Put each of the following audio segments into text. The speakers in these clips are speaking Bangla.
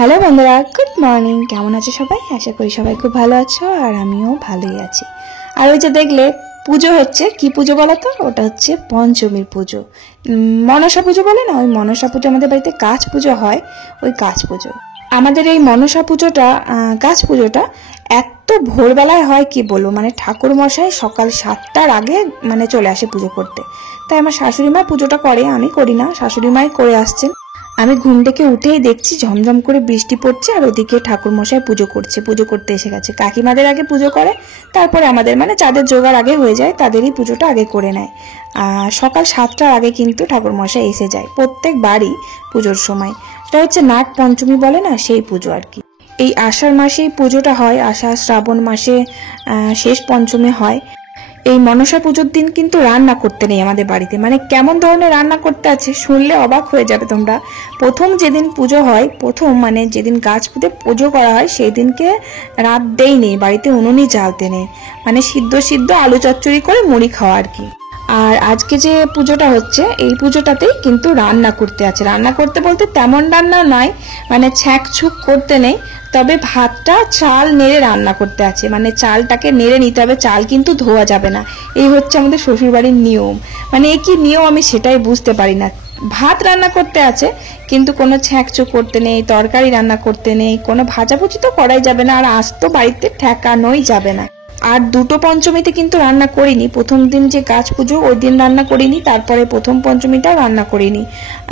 হ্যালো বন্ধুরা, গুড মর্নিং। কেমন আছো সবাই? আশা করি সবাই খুব ভালো আছো, আর আমিও ভালোই আছি। আর ওই যে দেখলে পুজো হচ্ছে, কি পুজো বলো তো? ওটা হচ্ছে পঞ্চমীর পুজো। মনসা পুজো বলে না, ওই মনসা পুজো আমাদের বাড়িতে গাছ পুজো হয়, ওই গাছ পুজো। আমাদের এই মনসা পুজোটা, গাছ পুজোটা এত ভোরবেলায় হয় কি বলবো, মানে ঠাকুর মশাই সকাল 7টার আগে মানে চলে আসে পুজো করতে। তাই আমার শাশুড়ি মা পুজোটা করে, আমি করি না, শাশুড়ি মাই করে আসছেন। আমি ঘুম থেকে উঠেই দেখছি ঝমঝম করে বৃষ্টি পড়ছে, আর ওদিকে ঠাকুর মশাই পুজো করতে এসে গেছে। কাকিমাদের আগে পুজো করে, তারপরে আমাদের, মানে যাদের জোগাড় আগে হয়ে যায় তাদেরই পুজোটা আগে করে নেয়। সকাল 7টার আগে কিন্তু ঠাকুর মশাই এসে যায় প্রত্যেক বাড়ি পুজোর সময়। এটা হচ্ছে নাগ পঞ্চমী বলে না, সেই পুজো আর কি। এই আষাঢ় মাসেই পুজোটা হয়, আষাঢ় শ্রাবণ মাসে শেষ পঞ্চমী হয়। এই মনসা পুজোর দিন কিন্তু রান্না করতে নেই আমাদের বাড়িতে। মানে কেমন ধরনের রান্না করতে আছে শুনলে অবাক হয়ে যাবে তোমরা। প্রথম যেদিন পুজো হয়, মানে যেদিন গাছ পুঁতে পুজো করা হয়, সেই দিনকে রাত দেই নেই বাড়িতে, উনুনই জ্বালতে নেই। মানে সিদ্ধ আলু চচ্চড়ি করে মুড়ি খাওয়া আর কি। আর আজকে যে পুজোটা হচ্ছে, এই পুজোটাতেই কিন্তু রান্না করতে আছে। রান্না করতে বলতে তেমন রান্না নয়, মানে ছ্যাঁক ছুক করতে নেই, তবে ভাতটা চাল নেড়ে রান্না করতে আছে। মানে চালটাকে নেড়ে নিতে হবে, চাল কিন্তু ধোয়া যাবে না। এই হচ্ছে আমাদের শ্বশুরবাড়ির নিয়ম। মানে এই কি নিয়ম আমি সেটাই বুঝতে পারি না। ভাত রান্না করতে আছে, কিন্তু কোনো ছ্যাঁকচুক করতে নেই, তরকারি রান্না করতে নেই, কোনো ভাজাভুজি তো করাই যাবে না, আর আজ তো বাড়িতে ঠেকানোই যাবে না। আর দুটো পঞ্চমীতে কিন্তু রান্না করিনি। প্রথম দিন যে গাছ পুজো, ওই দিন রান্না করিনি, তারপরে প্রথম পঞ্চমীটা রান্না করিনি।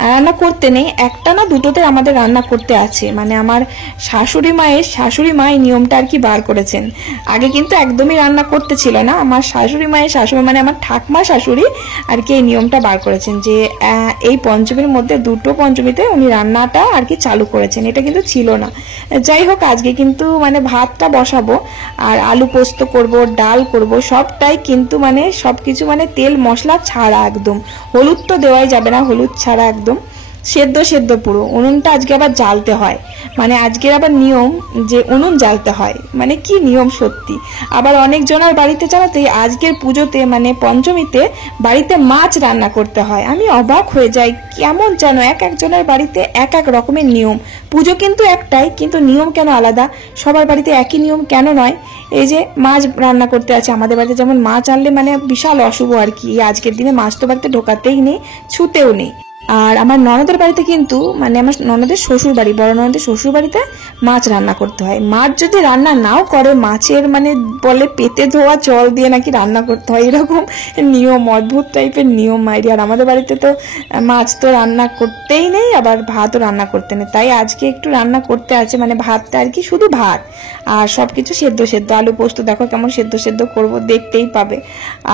রান্না করতে নেই, একটা না দুটোতে আমাদের রান্না করতে আছে। মানে আমার শাশুড়ি মা এই নিয়মটা আর কি বার করেছেন। আগে কিন্তু একদমই রান্না করতে ছিল না। আমার শাশুড়ি মানে আমার ঠাকমা শাশুড়ি আর কি এই নিয়মটা বার করেছেন, যে এই পঞ্চমীর মধ্যে দুটো পঞ্চমীতে উনি রান্নাটা আর কি চালু করেছেন। এটা কিন্তু ছিল না। যাই হোক, আজকে কিন্তু মানে ভাতটা বসাবো, আর আলু পোস্ত করব, ডাল করব, সবটাই কিন্তু মানে সবকিছু মানে তেল মশলা ছাড়া একদম। হলুদ তো দেওয়াই যাবে না, হলুদ ছাড়া একদম সেদ্ধ পুরো। উনুনটা আজকে আবার জ্বালতে হয়, মানে আজকের আবার নিয়ম যে উনুন জ্বালতে হয়। মানে কি নিয়ম সত্যি। আবার অনেক জনের বাড়িতে জানাতে আজকের পুজোতে মানে পঞ্চমীতে বাড়িতে মাছ রান্না করতে হয়। আমি অবাক হয়ে যাই, কেমন যেন এক একজনের বাড়িতে এক এক রকমের নিয়ম। পুজো কিন্তু একটাই, কিন্তু নিয়ম কেন আলাদা? সবার বাড়িতে একই নিয়ম কেন নয়? এই যে মাছ রান্না করতে আছে আমাদের বাড়িতে, যেমন মাছ আনলে মানে বিশাল অশুভ আর কি। আজকের দিনে মাছ তো বাড়িতে ঢোকাতেই নেই, ছুতেও নেই। আর আমার ননদের বাড়িতে কিন্তু, মানে আমার ননদের শ্বশুর বাড়ি, বড় ননদের শ্বশুর বাড়িতে মাছ রান্না করতে হয়। মাছ যদি রান্না নাও করে, মাছের মানে বলে পেতে ধোয়া জল দিয়ে নাকি রান্না করতে হয়, এরকম নিয়ম, অদ্ভুত টাইপের নিয়ম মাইরি। আর আমাদের বাড়িতে তো মাছ তো রান্না করতেই নেই, আবার ভাতও রান্না করতে নেই। তাই আজকে একটু রান্না করতে আছে, মানে ভাতটা আর কি, শুধু ভাত, আর সবকিছু সেদ্ধ আলু পোস্ত দেখো কেমন সেদ্ধ করব, দেখতেই পাবে।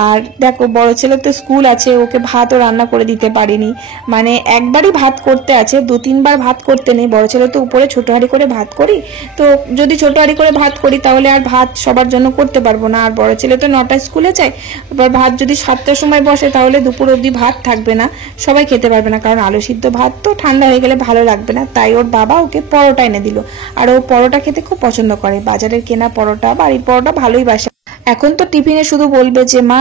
আর দেখো বড় ছেলে তো স্কুল আছে, ওকে ভাতও রান্না করে দিতে পারিনি। মানে একবারই ভাত করতে আছে, 2-3 বার ভাত করতে নেই। বড় ছেলে তো উপরে ছোট হাঁড়ি করে ভাত করি, তো যদি ছোট হাঁড়ি করে ভাত করি তাহলে আর ভাত সবার জন্য করতে পারবো না। আর বড় ছেলে তো 9টায় স্কুলে যায়, এবার ভাত যদি 7টার সময় বসে তাহলে দুপুর অবধি ভাত থাকবে না, সবাই খেতে পারবে না। কারণ আলু সিদ্ধ ভাত তো ঠান্ডা হয়ে গেলে ভালো লাগবে না। তাই ওর বাবা ওকে পরোটা এনে দিল, আর ও পরোটা খেতে খুব পছন্দ করে। বাজারের কেনা পরোটা, বাড়ির পরোটা ভালোই বাসে। এখন তো টিফিনে শুধু বলবে যে মা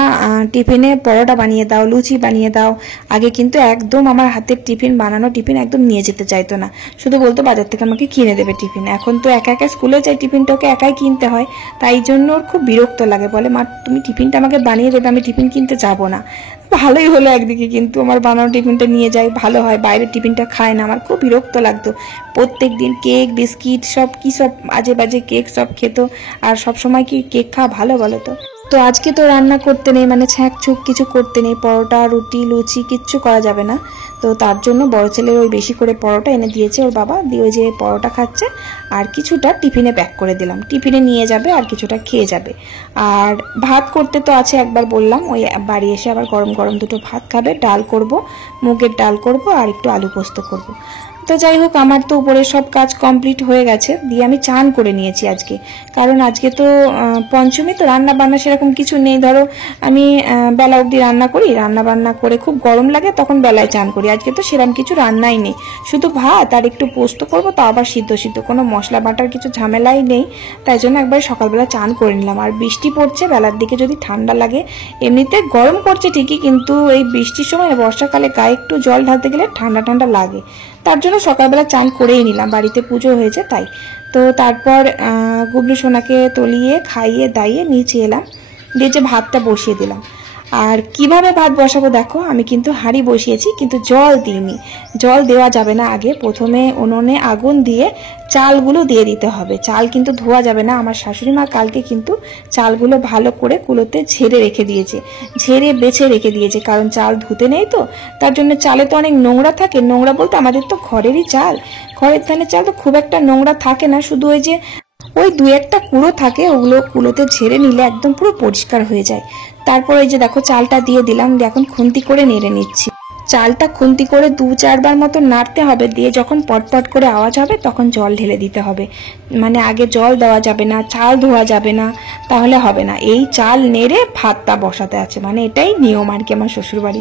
টিফিনে পরোটা বানিয়ে দাও, লুচি বানিয়ে দাও। আগে কিন্তু একদম আমার হাতের টিফিন বানানো টিফিন একদম নিয়ে যেতে চাইতো না, শুধু বলতো বাজার থেকে আমাকে কিনে দেবে টিফিন। এখন তো একা স্কুলে যাই, টিফিনটা ওকে একাই কিনতে হয়। তাই জন্য ওর খুব বিরক্ত লাগে, বলে মা তুমি টিফিনটা আমাকে বানিয়ে দেবে, আমি টিফিন কিনতে যাবো না। ভালোই হলো একদিকে, কিন্তু আমার বানানো টিফিনটা নিয়ে যায়, ভালো হয়। বাইরের টিফিনটা খায় না, আমার খুব বিরক্ত লাগতো। প্রত্যেক দিন কেক বিস্কিট সব আজে বাজে কেক সব খেত, আর সব সময় কি কেক খাওয়া ভালো বলো তো? তো আজকে তো রান্না করতে নেই, মানে ছ্যাঁক ছুক কিছু করতে নেই, পরোটা রুটি লুচি কিচ্ছু করা যাবে না। তো তার জন্য বড় ছেলের ওই বেশি করে পরোটা এনে দিয়েছে ওর বাবা, দিয়ে ওই যে পরোটা খাচ্ছে, আর কিছুটা টিফিনে প্যাক করে দিলাম, টিফিনে নিয়ে যাবে, আর কিছুটা খেয়ে যাবে। আর ভাত করতে তো আছে, একবার বললাম, ওই বাড়ি এসে আবার গরম গরম দুটো ভাত খাবে। ডাল করব, মুগের ডাল করব, আর একটু আলু পোস্ত করব। তো যাই হোক, আমার তো উপরের সব কাজ কমপ্লিট হয়ে গেছে, দিয়ে আমি চান করে নিয়েছি আজকে। কারণ আজকে তো পঞ্চমী, তো রান্না বান্না সেরকম কিছু নেই। ধরো আমি বেলা অবধি রান্না করি, রান্না বান্না করে খুব গরম লাগে তখন বেলায় চান করি। আজকে তো সেরকম কিছু রান্নাই নেই, শুধু ভাত আর একটু পোস্ত করবো, তা আবার সিদ্ধ কোনো মশলা বাটার কিছু ঝামেলাই নেই। তাই জন্য একবার সকালবেলা চান করে নিলাম। আর বৃষ্টি পড়ছে, বেলার দিকে যদি ঠান্ডা লাগে, এমনিতে গরম করছে ঠিকই, কিন্তু এই বৃষ্টির সময় বর্ষাকালে গায়ে একটু জল ঢালতে গেলে ঠান্ডা লাগে। তার জন্য সকালবেলা চান করেই নিলাম, বাড়িতে পুজো হয়েছে তাই। তো তারপর গুবলু সোনাকে তলিয়ে খাইয়ে দাইয়ে নিচে এলাম, দিয়ে যে ভাতটা বসিয়ে দিলাম। আর কিভাবে ভাত বসাবো দেখো, আমি কিন্তু হাঁড়ি বসিয়েছি কিন্তু জল দিইনি। জল দেওয়া যাবে না, আগে প্রথমে উনুনে আগুন দিয়ে চালগুলো দিয়ে দিতে হবে। চাল কিন্তু ধোয়া যাবে না। আমার শাশুড়ি মা কালকে কিন্তু চালগুলো ভালো করে কুলোতে ঝেড়ে রেখে দিয়েছে, ঝেড়ে বেছে রেখে দিয়েছে, কারণ চাল ধুতে নেই তো, তার জন্য চালে তো অনেক নোংরা থাকে। নোংরা বলতে আমাদের তো ঘরেরই চাল, ঘরের ধানের চাল তো খুব একটা নোংরা থাকে না, শুধু ওই যে ওই দু একটা কুড়ো থাকে, ওগুলো কুলোতে ঝেড়ে নিলে একদম পুরো পরিষ্কার হয়ে যায়। তারপর এই যে দেখো চালটা দিয়ে দিলাম, এখন খুন্তি করে নেড়ে নিচ্ছি। চালটা খুন্তি করে 2-4 বার মতো নাড়তে হবে, দিয়ে যখন পটপট করে আওয়াজ হবে তখন জল ঢেলে দিতে হবে। মানে আগে জল দেওয়া যাবে না, চাল ধোয়া যাবে না, তাহলে হবে না। এই চাল নেড়ে ভাতটা বসাতে আছে, মানে এটাই নিয়ম আর কি আমার শ্বশুর বাড়ি।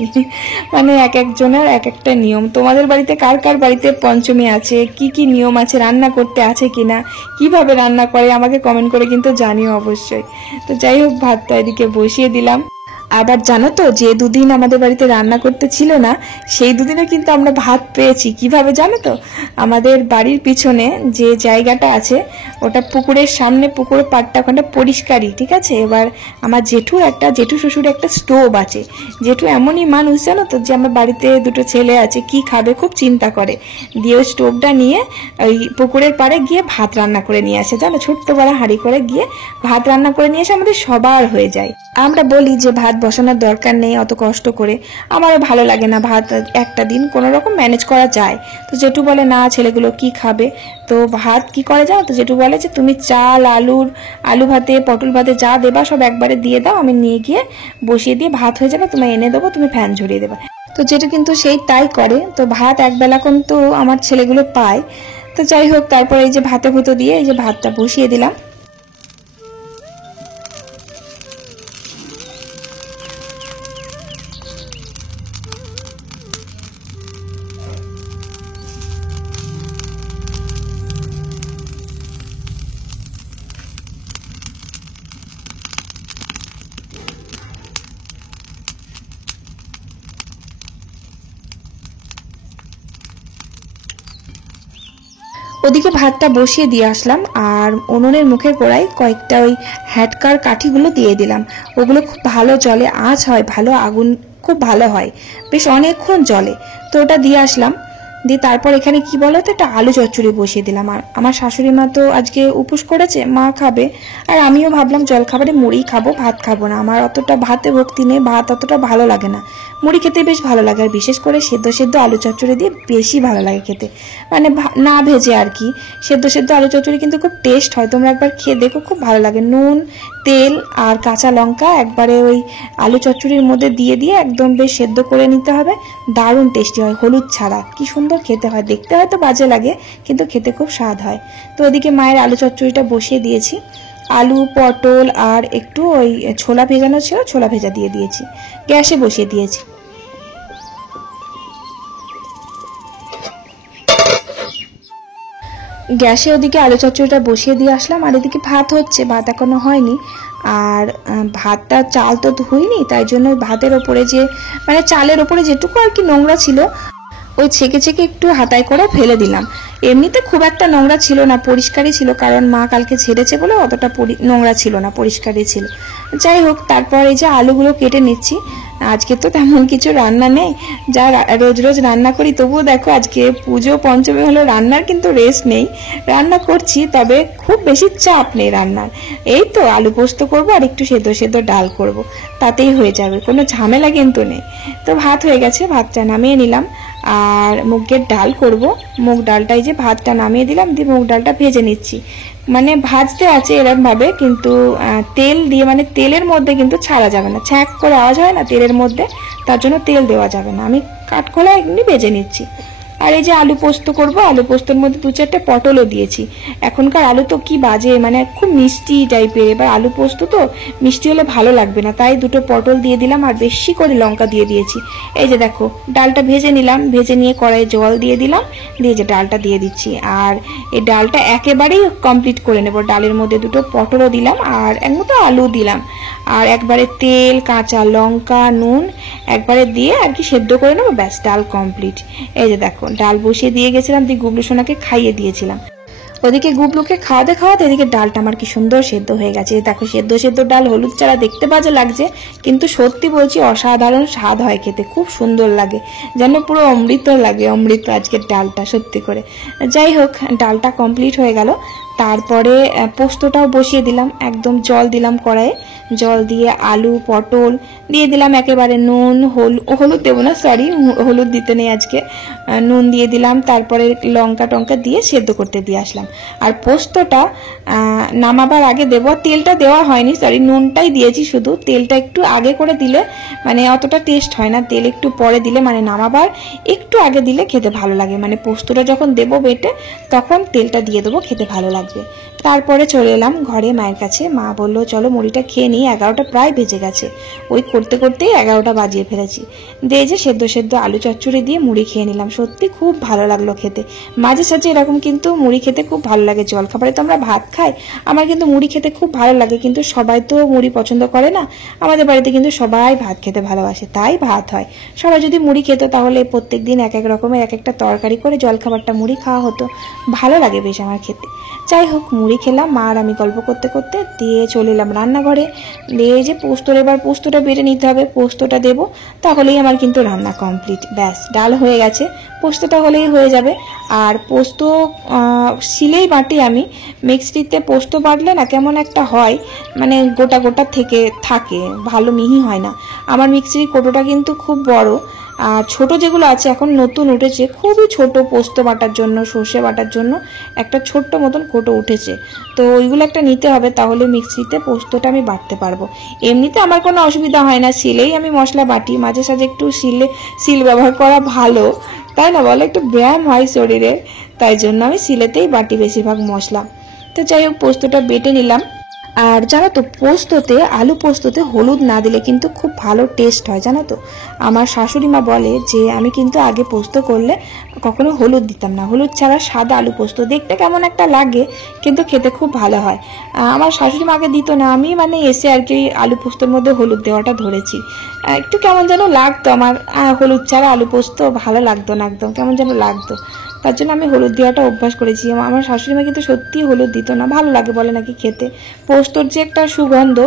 মানে এক একজনের এক একটা নিয়ম। তোমাদের বাড়িতে কার কার বাড়িতে পঞ্চমী আছে, কি কি নিয়ম আছে, রান্না করতে আছে কিনা, কিভাবে রান্না করে আমাকে কমেন্ট করে কিন্তু জানিও অবশ্যই। তো যাই হোক, ভাতটা এদিকে বসিয়ে দিলাম। আবার জানো তো, যে দুদিন আমাদের বাড়িতে রান্না করতে ছিল না, সেই দুদিনও কিন্তু আমরা ভাত পেয়েছি। কিভাবে জানো তো, আমাদের বাড়ির পিছনে যে জায়গাটা আছে ওটা পুকুরের সামনে, পুকুরের পাড়টা ওখানটা পরিষ্কারই, ঠিক আছে। এবার আমার জেঠু শ্বশুর একটা স্টোভ আছে। জেঠু এমনই মানুষ জানো তো, যে আমার বাড়িতে দুটো ছেলে আছে, কি খাবে খুব চিন্তা করে, দিয়ে ওই স্টোভটা নিয়ে ওই পুকুরের পাড়ে গিয়ে ভাত রান্না করে নিয়ে আসে, জানো, ছোট্ট বড় হাঁড়ি করে গিয়ে ভাত রান্না করে নিয়ে এসে আমাদের সবার হয়ে যায়। আমরা বলি যে ভাত বসানোর দরকার নেই অত কষ্ট করে, আমারও ভালো লাগে না, ভাত একটা দিন কোনো রকম ম্যানেজ করা যায়। তো জেঠু বলে না, ছেলেগুলো কি খাবে। তো ভাত কি করে জানো তো, জেঠু বলে যে তুমি চাল, আলু ভাতে, পটল ভাতে যা দেবা সব একবারে দিয়ে দাও, আমি নিয়ে গিয়ে বসিয়ে দিয়ে ভাত হয়ে যাবে, তোমায় এনে দেবো, তুমি ফ্যান ঝরিয়ে দেবে। তো জেঠু কিন্তু সেই তাই করে। তো ভাত একবেলা কিন্তু আমার ছেলেগুলো পায়। তো যাই হোক, তারপর এই যে ভাতে ভুতো দিয়ে এই যে ভাতটা বসিয়ে দিলাম। ওদিকে ভাতটা বসিয়ে দিয়ে আসলাম, আর উনুনের মুখের গোড়ায় কয়েকটা ওই হ্যাটকার কাঠিগুলো দিয়ে দিলাম। ওগুলো খুব ভালো জলে, আঁচ হয় ভালো, আগুন খুব ভালো হয়, বেশ অনেকক্ষণ জলে। তো ওটা দিয়ে আসলাম। দিয়ে তারপর এখানে কি বলতো, একটা আলু চচ্চড়ি বসিয়ে দিলাম। আর আমার শাশুড়ি মা তো আজকে উপোস করেছে, মা খাবে, আর আমিও ভাবলাম জল খাবারে মুড়ি খাবো, ভাত খাবো না। আমার অতটা ভাতে ভক্তি নেই, ভাত অতটা ভালো লাগে না, মুড়ি খেতে বেশ ভালো লাগে। আর বিশেষ করে সেদ্ধ সেদ্ধ আলু চচ্চড়ি দিয়ে বেশি ভালো লাগে খেতে, মানে না ভেজে আর কি। সেদ্ধ সেদ্ধ আলু চচ্চড়ি কিন্তু খুব টেস্ট হয়, তোমরা একবার খেয়ে দেখো, খুব ভালো লাগে। নুন, তেল আর কাঁচা লঙ্কা একবারে ওই আলু চচ্চড়ির মধ্যে দিয়ে দিয়ে একদম বেশ সেদ্ধ করে নিতে হবে, দারুণ টেস্টি হয়, হলুদ ছাড়া। কি সুন্দর খেতে হয়, দেখতে হয়তো বাজে লাগে কিন্তু খেতে খুব স্বাদ হয়। তো ওদিকে মায়ের আলু চচ্চড়িটা বসিয়ে দিয়েছি। আলু, পটল আর একটু ওই ছোলা ভেজানো ছিল, ছোলা ভেজা দিয়ে দিয়েছি, গ্যাসে বসিয়ে দিয়েছি। গ্যাসে ওদিকে আলু চচ্চড়িটা বসিয়ে দিয়ে আসলাম, আর এদিকে ভাত হচ্ছে, ভাত এখনো হয়নি। আর ভাতটা, চাল তো ধুইনি, তাই জন্য ভাতের ওপরে যে মানে চালের ওপরে যেটুকু আর কি নোংরা ছিল, ওই ছেঁকে ছেঁকে একটু হাতায় করে ফেলে দিলাম। এমনিতে খুব একটা নোংরা ছিল না, পরিষ্কারই ছিল, কারণ মা কালকে ছেড়েছে বলে অতটা নোংরা ছিল না, পরিষ্কারই ছিল। যাই হোক, তারপর এই যে আলুগুলো কেটে নিচ্ছি। আজকে তো তেমন কিছু রান্না নেই, যা রোজ রোজ রান্না করি, তবুও দেখো আজকে পুজো পঞ্চমী হলো, রান্নার কিন্তু রেস্ট নেই, রান্না করছি, তবে খুব বেশি চাপ নেই রান্নার। এই তো আলু পোস্ত করবো আর একটু সেদ্ধ সেদ্ধ ডাল করব, তাতেই হয়ে যাবে, কোনো ঝামেলা কিন্তু নেই। তো ভাত হয়ে গেছে, ভাতটা নামিয়ে নিলাম। আর মুগের ডাল করব, মুগ ডালটাই যে ভাতটা নামিয়ে দিলাম, দিয়ে মুগ ডালটা ভেজে নিচ্ছি। মানে ভাজতে আছে এরকম ভাবে, কিন্তু তেল দিয়ে, মানে তেলের মধ্যে কিন্তু ছাড়া যাবে না, ছ্যাঁক করে আওয়াজ হয় না তেলের মধ্যে, তার জন্য তেল দেওয়া যাবে না। আমি কাঠখোলা এমনি ভেজে নিচ্ছি। আর এই যে আলু পোস্ত করব, আলু পোস্তর মধ্যে 2-4টে পটলও দিয়েছি। এখনকার আলু তো কি বাজে, মানে খুব মিষ্টি টাইপের, এবার আলু পোস্ত তো মিষ্টি হলে ভালো লাগবে না, তাই 2টো পটল দিয়ে দিলাম, আর বেশি করে লঙ্কা দিয়ে দিয়েছি। এই যে দেখো, ডালটা ভেজে নিলাম, ভেজে নিয়ে কড়াইয়ে জল দিয়ে দিলাম, দিয়ে যে ডালটা দিয়ে দিচ্ছি। আর এই ডালটা একেবারেই কমপ্লিট করে নেব। ডালের মধ্যে 2টো পটলও দিলাম, আর এক মতো আলু দিলাম, আর একবারে তেল, কাঁচা লঙ্কা, নুন একবারে দিয়ে আর কি সেদ্ধ করে নেবো, ব্যাস ডাল কমপ্লিট। এই যে দেখো, ডাল বসিয়ে দিয়ে গেছিলাম, দিয়ে গুবলু সোনাকে খাইয়ে দিয়েছিলাম। ওদিকে গুবলুকে খাওয়াতে খাওয়াতে এদিকে ডালটা আমার কি সুন্দর সেদ্ধ হয়ে গেছে। দেখো সেদ্ধ সেদ্ধ ডাল, হলুদ ছাড়া দেখতে বাজে লাগছে, কিন্তু সত্যি বলছি অসাধারণ স্বাদ হয় খেতে, খুব সুন্দর লাগে, যেন পুরো অমৃত লাগে, অমৃত আজকের ডালটা সত্যি করে। যাই হোক, ডালটা কমপ্লিট হয়ে গেল। তারপরে পোস্তটাও বসিয়ে দিলাম, একদম জল দিলাম কড়াইয়ে, জল দিয়ে আলু পটল দিয়ে দিলাম, একেবারে নুন হলুদ দেবো না, সরি হলুদ দিতে নেই আজকে, নুন দিয়ে দিলাম, তারপরে লঙ্কা টঙ্কা দিয়ে সেদ্ধ করতে দিয়ে আসলাম। আর পোস্তটা নামাবার আগে দেবো, তেলটা দেওয়া হয়নি, সরি নুনটাই দিয়েছি শুধু, তেলটা একটু আগে করে দিলে মানে অতটা টেস্ট হয় না, তেল একটু পরে দিলে মানে নামাবার একটু আগে দিলে খেতে ভালো লাগে, মানে পোস্তটা যখন দেবো বেটে তখন তেলটা দিয়ে দেবো, খেতে ভালো লাগবে। তারপরে চলে এলাম ঘরে মায়ের কাছে, মা বললো চলো মুড়িটা খেয়ে নিই, 11টা প্রায় বেজে গেছে, ওই করতে করতেই 11টা বাজিয়ে ফেলেছি। দিয়ে যে সেদ্ধ সেদ্ধ আলু চচ্চড়ি দিয়ে মুড়ি খেয়ে নিলাম, সত্যি খুব ভালো লাগলো খেতে। মাঝে সাঝে এরকম কিন্তু মুড়ি খেতে খুব ভালো লাগে, জলখাবারে তো আমরা ভাত খাই, আমার কিন্তু মুড়ি খেতে খুব ভালো লাগে, কিন্তু সবাই তো মুড়ি পছন্দ করে না, আমাদের বাড়িতে কিন্তু সবাই ভাত খেতে ভালোবাসে, তাই ভাত হয়। সবাই যদি মুড়ি খেত তাহলে প্রত্যেকদিন এক এক রকমের এক একটা তরকারি করে জলখাবারটা মুড়ি খাওয়া হতো, ভালো লাগে বেশ আমার খেতে। যাই হোক, মুড়ি খেলাম, মা আর আমি গল্প করতে করতে, দিয়ে চলে এলাম রান্নাঘরে। দিয়ে যে এবার পোস্তটা বেটে নিতে হবে, পোস্তটা দেবো, তাহলেই আমার কিন্তু রান্না কমপ্লিট, ব্যাস ডাল হয়ে গেছে, পোস্তটা হলেই হয়ে যাবে। আর পোস্ত শিলেই বাটি আমি, মিক্সিতে পোস্ত বাটলে না কেমন একটা হয়, মানে গোটা গোটা থাকে, ভালো মিহি হয় না। আমার মিক্সির কোটোটা কিন্তু খুব বড়, আর ছোট যেগুলো আছে এখন নতুন উঠেছে, খুবই ছোট, পোস্ত বাটার জন্য সর্ষে বাটার জন্য একটা ছোট্ট মতন কোটো উঠেছে, তো ওইগুলো একটা নিতে হবে, তাহলে মিক্সিতে পোস্তটা আমি বাটতে পারবো। এমনিতে আমার কোনো অসুবিধা হয় না, শিলেই আমি মশলা বাটি, মাঝে সাঝে একটু শিল ব্যবহার করা ভালো, তাই না বলো, একটু ব্যায়াম হয় শরীরে, তাই জন্য আমি শিলেতেই বাটি বেশিরভাগ মশলা। তো যাই হোক, পোস্তটা বেটে নিলাম। আর জানো তো, আলু পোস্ততে হলুদ না দিলে কিন্তু খুব ভালো টেস্ট হয়, জানো তো। আমার শাশুড়ি মা বলে যে আমি কিন্তু আগে পোস্ত করলে কখনো হলুদ দিতাম না, হলুদ ছাড়া সাদা আলু পোস্ত দেখতে কেমন একটা লাগে, কিন্তু খেতে খুব ভালো হয়। আমার শাশুড়ি মা আগে দিত না, আমি মানে এসে আর কি আলু পোস্তর মধ্যে হলুদ দেওয়াটা ধরেছি, একটু কেমন যেন লাগতো আমার, হলুদ ছাড়া আলু পোস্ত ভালো লাগতো না, একদম কেমন যেন লাগতো, তার জন্য আমি হলুদ দেওয়াটা অভ্যাস করেছি। আমার শাশুড়ি মা কিন্তু সত্যি হলুদ দিত না, ভালো লাগে বলে নাকি খেতে, পোস্তর যে একটা সুগন্ধ,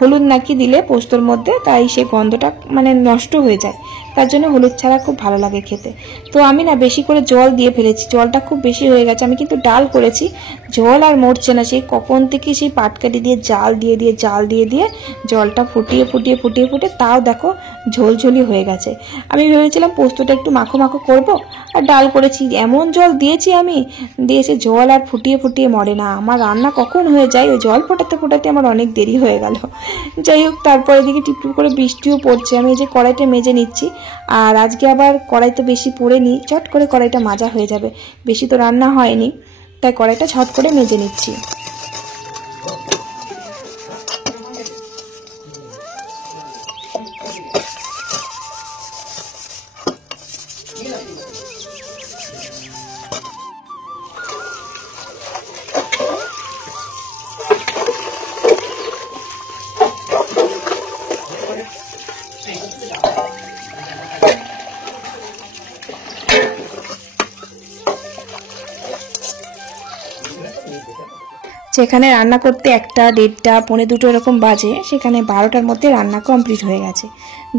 হলুদ নাকি দিলে পোস্তর মধ্যে, তাই সে গন্ধটা মানে নষ্ট হয়ে যায়, তার জন্য হলুদ ছাড়া খুব ভালো লাগে খেতে। তো আমি না বেশি করে জল দিয়ে ফেলেছি, জলটা খুব বেশি হয়ে গেছে, আমি কিন্তু ডাল করেছি, জল আর মরছে না, সেই কখন থেকে সেই পাটকাঠি দিয়ে জাল দিয়ে জলটা ফুটিয়ে তাও দেখো ঝোলঝোলি হয়ে গেছে। আমি ভেবেছিলাম পোস্তটা একটু মাখো মাখো করবো, আর ডাল করেছি, এমন জল দিয়েছি আমি, দিয়েছে জল আর ফুটিয়ে মরে না, আমার রান্না কখন হয়ে যায়, ওই জল ফোটাতে আমার অনেক দেরি হয়ে গেল। যাই হোক, তারপরে এদিকে টিপটিপ করে বৃষ্টিও পড়ছে, আমি এই যে কড়াইটা মেজে নিচ্ছি, আর আজকে আবার কড়াইতে বেশি পড়ে নি, চট করে কড়াইটা মাজা হয়ে যাবে, বেশি তো রান্না হয়নি, তাই কড়াইটা ঝট করে মেজে নিচ্ছি। যেখানে রান্না করতে 1টা 1:30 পৌনে 2 এরকম বাজে, সেখানে 12টার মধ্যে রান্না কমপ্লিট হয়ে গেছে।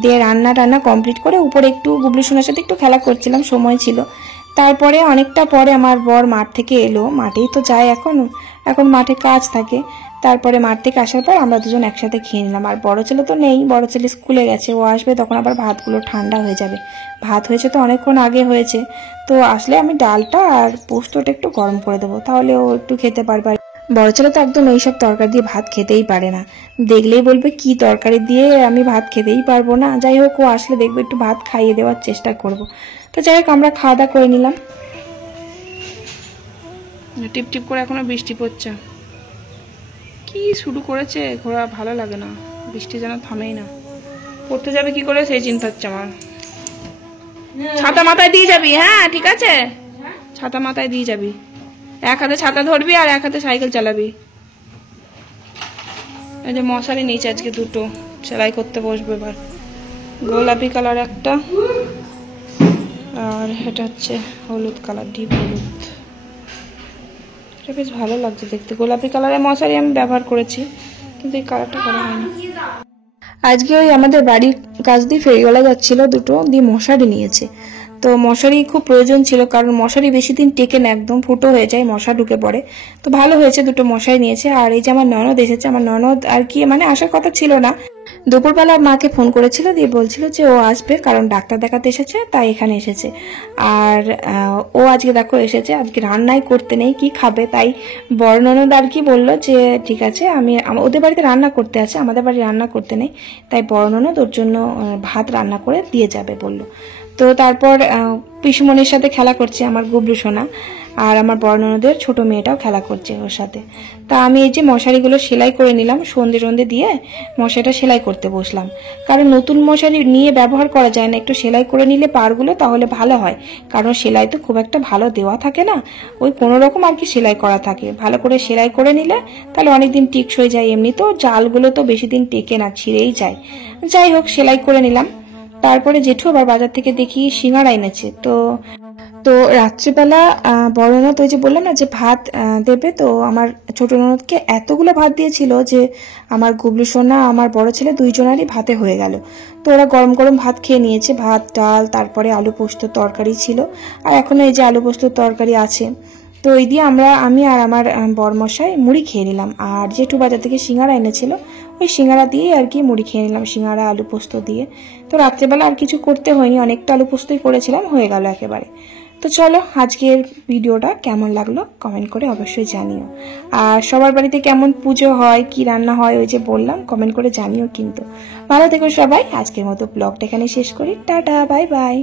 দিয়ে রান্না কমপ্লিট করে উপরে একটু গুবলু সোনার সাথে একটু খেলা করছিলাম, সময় ছিল। তারপরে অনেকটা পরে আমার বর মাঠ থেকে এলো, মাঠেই তো যায় এখন মাঠে কাজ থাকে। তারপরে মাঠ থেকে আসার পর আমরা দুজন একসাথে খেয়ে নিলাম। আর বড় ছেলে তো নেই, বড় ছেলে স্কুলে গেছে, ও আসবে তখন আবার ভাতগুলো ঠান্ডা হয়ে যাবে, ভাত হয়েছে তো অনেকক্ষণ আগে হয়েছে, তো আসলে আমি ডালটা আর পোস্তটা একটু গরম করে দেবো, তাহলে ও একটু খেতে পারবে। বড় ছেলে তো একদম এইসব তরকারি দিয়ে ভাত খেতেই পারে না, দেখলেই বলবে কি তরকারি দিয়ে আমি ভাত খেতেই পারবো না। যাই হোক, ও আসলে দেখবে একটু ভাত খাইয়ে দেওয়ার চেষ্টা করব। তো যাই হোক, আমরা খাওয়া দাওয়া করে নিলাম। টিপ টিপ করে এখনো বৃষ্টি পড়ছে, কি শুরু করেছে ঘোরা, ভালো লাগে না, বৃষ্টি যেন থামেই না। পড়তে যাবে কি করে সেই চিন্তা হচ্ছে আমার। ছাতা মাথায় দিয়ে যাবি? হ্যাঁ ঠিক আছে, ছাতা মাথায় দিয়ে যাবি, এক হাতে ছাতা ধরবি আর এক হাতে সাইকেল চালাবি। এই যে মশারি নিচে আজকে 2টো সেলাই করতে বসবো এবার, গোলাপি কালার একটা আর এটা হচ্ছে হলুদ কালার, ডিপ হলুদ। এটা বেশ ভালো লাগছে দেখতে। গোলাপি কালারের মশারি আমি ব্যবহার করেছি, কিন্তু এই কালারটা করা হয়নি। আজকে ওই আমাদের বাড়ির কাছ দিয়ে ফেরিওয়ালা যাচ্ছিল, দুটো দিয়ে মশারি নিয়েছে। তো মশারি খুব প্রয়োজন ছিল, কারণ মশারি বেশি দিন টেকে না, একদম ফুটো হয়ে যায়, মশা ঢুকে পড়ে। তো ভালো হয়েছে, দুটো মশারি নিয়েছে। আর এই যে আমার ননদ এসেছে, আমার ননদ আর কি মানে আসার কথা ছিল না, দুপুরবেলা মাকে ফোন করেছিল, দিয়ে বলছিল যে ও আসবে, কারণ ডাক্তার দেখাতে এসেছে, তাই এখানে এসেছে। আর ও আজকে দেখো এসেছে, আজকে রান্নাই করতে নেই, কি খাবে, তাই বড় ননদ আর কি বললো যে ঠিক আছে, আমি ওদের বাড়িতে রান্না করতে আছে, আমাদের বাড়ি রান্না করতে নেই, তাই বড় ননদ ওর জন্য ভাত রান্না করে দিয়ে যাবে বললো। তো তারপর পিসুমনির সাথে খেলা করছে আমার গুবলু সোনা, আর আমার বড় ননদের ছোট মেয়েটাও খেলা করছে ওর সাথে। তা আমি এই যে মশারিগুলো সেলাই করে নিলাম, সন্ধে দিয়ে মশারিটা সেলাই করতে বসলাম, কারণ নতুন মশারি নিয়ে ব্যবহার করা যায় না, একটু সেলাই করে নিলে পাড়গুলো তাহলে ভালো হয়, কারণ সেলাই তো খুব একটা ভালো দেওয়া থাকে না, ওই কোনো রকম আর কি সেলাই করা থাকে। ভালো করে সেলাই করে নিলে তাহলে অনেকদিন টিকসই যায়, এমনি তো জালগুলো তো বেশি দিন টেকে না, ছিঁড়েই যায়। যাই হোক, সেলাই করে নিলাম। তারপরে জেঠু আবার বাজার থেকে দেখি সিঙ্গাড়া এনেছে। তো তো রাত্রিবেলা বড় ননদ ওই যে বললাম না যে ভাত দেবে, তো আমার ছোট ননদকে এতগুলো ভাত দিয়েছিল যে আমার গুবলু সোনা আমার বড় ছেলে দুইজনারই ভাতে হয়ে গেল। তো ওরা গরম গরম ভাত খেয়ে নিয়েছে, ভাত ডাল, তারপরে আলু পোস্ত তরকারি ছিল, আর এখনো এই যে আলু পোস্ত তরকারি আছে। তো ওই দিয়ে আমি আর আমার বরমশাই মুড়ি খেয়ে নিলাম, আর জেঠু বাজার থেকে সিঙ্গাড়া এনেছিল, ওই সিঙ্গাড়া দিয়ে আর কি মুড়ি খেয়ে নিলাম, সিঙ্গাড়া আলু পোস্ত দিয়ে। তো রাত্রেবেলা আর কিছু করতে হয়নি, অনেকটা আলু পোস্তই করেছিলাম, হয়ে গেল একেবারে। তো চলো, আজকের ভিডিওটা কেমন লাগলো কমেন্ট করে অবশ্যই জানিও। আর সবার বাড়িতে কেমন পুজো হয়, কি রান্না হয়, ওই যে বললাম, কমেন্ট করে জানিও কিন্তু। ভালো থেকো সবাই। আজকের মতো ব্লগটা এখানে শেষ করি। Tata, bye bye.